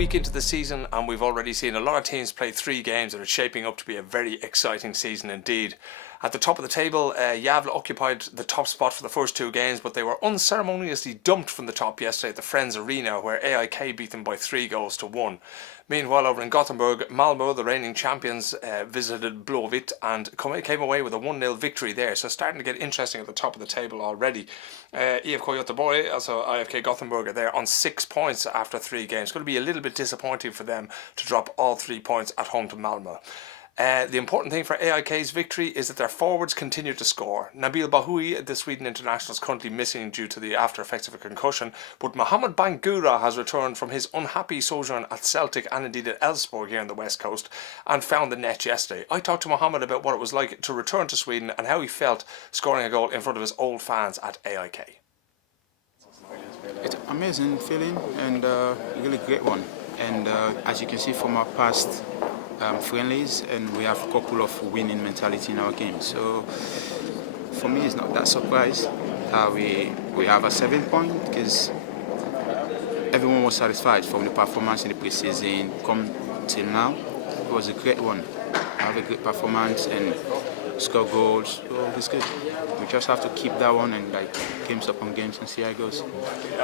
week into the season and we've already seen a lot of teams play 3 games and it's shaping up to be a very exciting season indeed. At the top of the table, Gävle occupied the top spot for the first 2 games, but they were unceremoniously dumped from the top yesterday at the Friends Arena, where AIK beat them by 3-1. Meanwhile, over in Gothenburg, Malmö, the reigning champions, visited Blåvitt and came away with a 1-0 victory there. So starting to get interesting at the top of the table already. IFK Göteborg, also IFK Gothenburg, are there on 6 points after 3 games. It's going to be a little bit disappointing for them to drop all 3 points at home to Malmö. The important thing for AIK's victory is that their forwards continue to score. Nabil Bahoui, the Sweden international, is currently missing due to the after effects of a concussion, but Mohamed Bangura has returned from his unhappy sojourn at Celtic and indeed at Elfsborg here on the west coast and found the net yesterday. I talked to Mohamed about what it was like to return to Sweden and how he felt scoring a goal in front of his old fans at AIK. It's an amazing feeling and a really great one. And as you can see from our past friendlies, and we have a couple of winning mentality in our game. So for me, it's not that surprised we have a 7 point, because everyone was satisfied from the performance in the preseason. Come till now, it was a great one. Have a great performance and score goals. So it's good. We just have to keep that one and games upon games and see how it goes.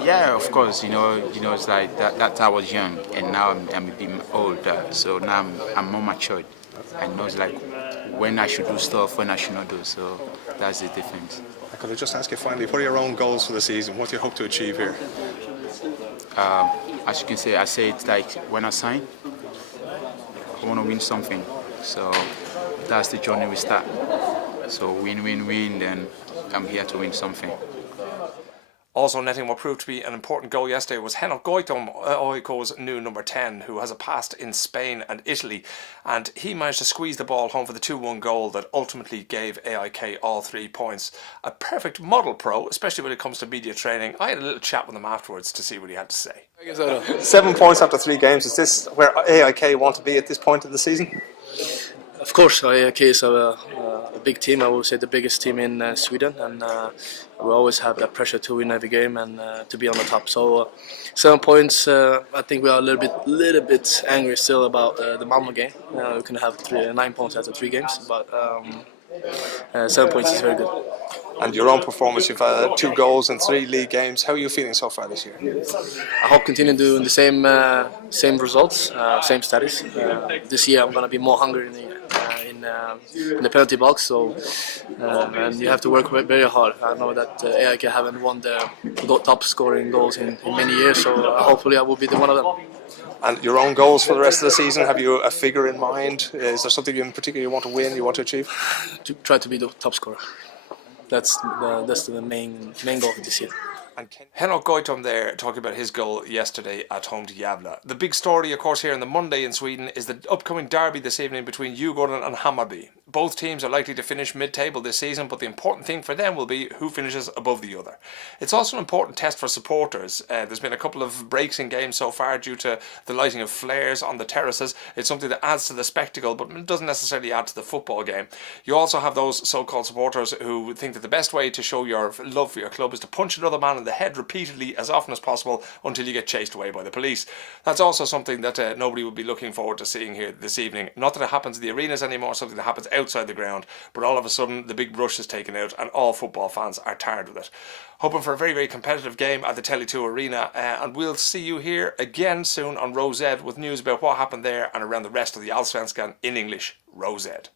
Yeah, of course. You know, it's like that I was young and now I'm a bit older. So now I'm more matured. I know it's like when I should do stuff, when I should not do. So that's the difference. Could I just ask you finally, what are your own goals for the season? What do you hope to achieve here? As you can say, I say it's like when I sign, I want to win something. So that's the journey we start. So win, then I'm here to win something. Also netting what proved to be an important goal yesterday was Henok Goitom, AIK's new number 10, who has a past in Spain and Italy, and he managed to squeeze the ball home for the 2-1 goal that ultimately gave AIK all 3 points. A perfect model pro, especially when it comes to media training. I had a little chat with him afterwards to see what he had to say. 7 points after 3 games. Is this where AIK want to be at this point of the season? Of course, AIK is a big team. I would say the biggest team in Sweden, and we always have that pressure to win every game and to be on the top. So 7 points. I think we are a little bit angry still about the Malmö game. We can have 9 points after 3 games, but 7 points is very good. And your own performance, you've had 2 goals in 3 league games. How are you feeling so far this year? I hope continue doing the same results, same status. This year I'm going to be more hungry in the penalty box, so and you have to work very hard. I know that AIK haven't won the top scoring goals in many years, so hopefully I will be one of them. And your own goals for the rest of the season, have you a figure in mind? Is there something in particular you want to win, you want to achieve? To try to be the top scorer. That's the main goal this year. And Henok Goitom there talking about his goal yesterday at home to Gävle. The big story, of course, here on the Monday in Sweden is the upcoming derby this evening between Djurgården and Hammarby. Both teams are likely to finish mid-table this season, but the important thing for them will be who finishes above the other. It's also an important test for supporters. There's been a couple of breaks in games so far due to the lighting of flares on the terraces. It's something that adds to the spectacle, but it doesn't necessarily add to the football game. You also have those so-called supporters who think that the best way to show your love for your club is to punch another man in the head repeatedly as often as possible until you get chased away by the police. That's also something that nobody would be looking forward to seeing here this evening. Not that it happens in the arenas anymore, something that happens outside the ground, but all of a sudden the big brush is taken out and all football fans are tired of it. Hoping for a very, very competitive game at the Tele2 Arena, and we'll see you here again soon on Rose Ed with news about what happened there and around the rest of the Allsvenskan in English. Rose Ed.